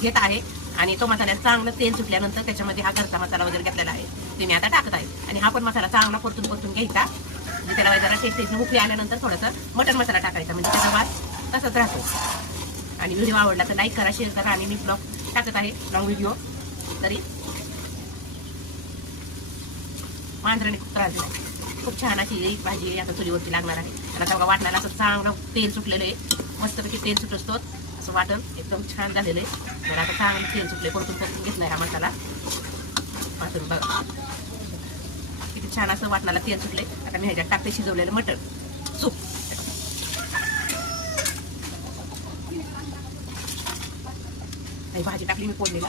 घेत आहे आणि तो मसाल्यात चांगलं तेल सुटल्यानंतर त्याच्यामध्ये हा घरचा मसाला वगैरे घेतलेला आहे ते मी आता टाकत आहे. आणि हा पण मसाला चांगला परतून घ्यायचा. म्हणजे त्याला जरा टेस्ट उकळी आल्यानंतर थोडंसं मटण मसाला टाकायचा, म्हणजे त्याचा वास तसाच राहतो. आणि व्हिडिओ आवडला तर लाईक करा, शेअर करा. आणि मी ब्लॉग टाकत आहे, लॉंग व्हिडिओ. तरी मांजराने खूप त्रास दिला. खूप छान अशी एक भाजी आता चुलीवरती लागणार आहे. त्याला बघा वाटणाला असं चांगलं तेल सुटलेलं आहे, मस्तपैकी तेल सुटत असतो असं वाटण एकदम छान झालेलं आहे. तर आता चांगलं तेल सुटले, परतून घेतलाय हा मसाला. वाटण बघा किती छान असं वाटणाला तेल सुटले. आता मी ह्याच्यात टाकते शिजवलेलं मटण सूप. भाजी टाकली मी फोडणीला.